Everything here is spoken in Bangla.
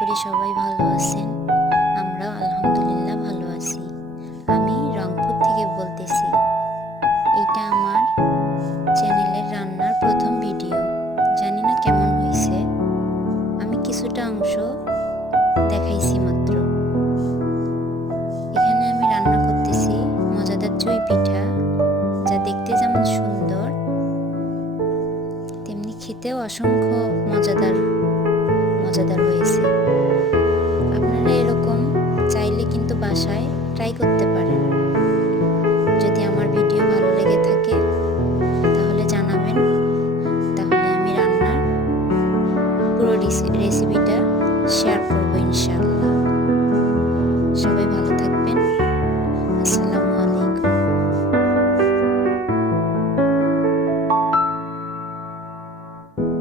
করি সবাই ভালো আছেন। আমরাও আলহামদুলিল্লাহ ভালো আছি। আমি রংপুর থেকে বলতেছি। এইটা আমার চ্যানেলের রান্নার প্রথম ভিডিও। জানি না কেমন হয়েছে, আমি কিছুটা অংশ দেখাইছি মাত্র। এখানে আমি রান্না করতেছি মজাদার চুই পিঠা, যা দেখতে যেমন সুন্দর তেমনি খেতেও অসংখ্য মজাদার হয়েছে। আপনারা এরকম চাইলে কিন্তু বাসায় ট্রাই করতে পারেন। যদি আমার ভিডিও ভালো লেগে থাকে তাহলে জানাবেন, তাহলে আমি রান্নার পুরো রেসিপিটা শেয়ার করব ইনশাআল্লাহ। সবাই ভালো থাকবেন।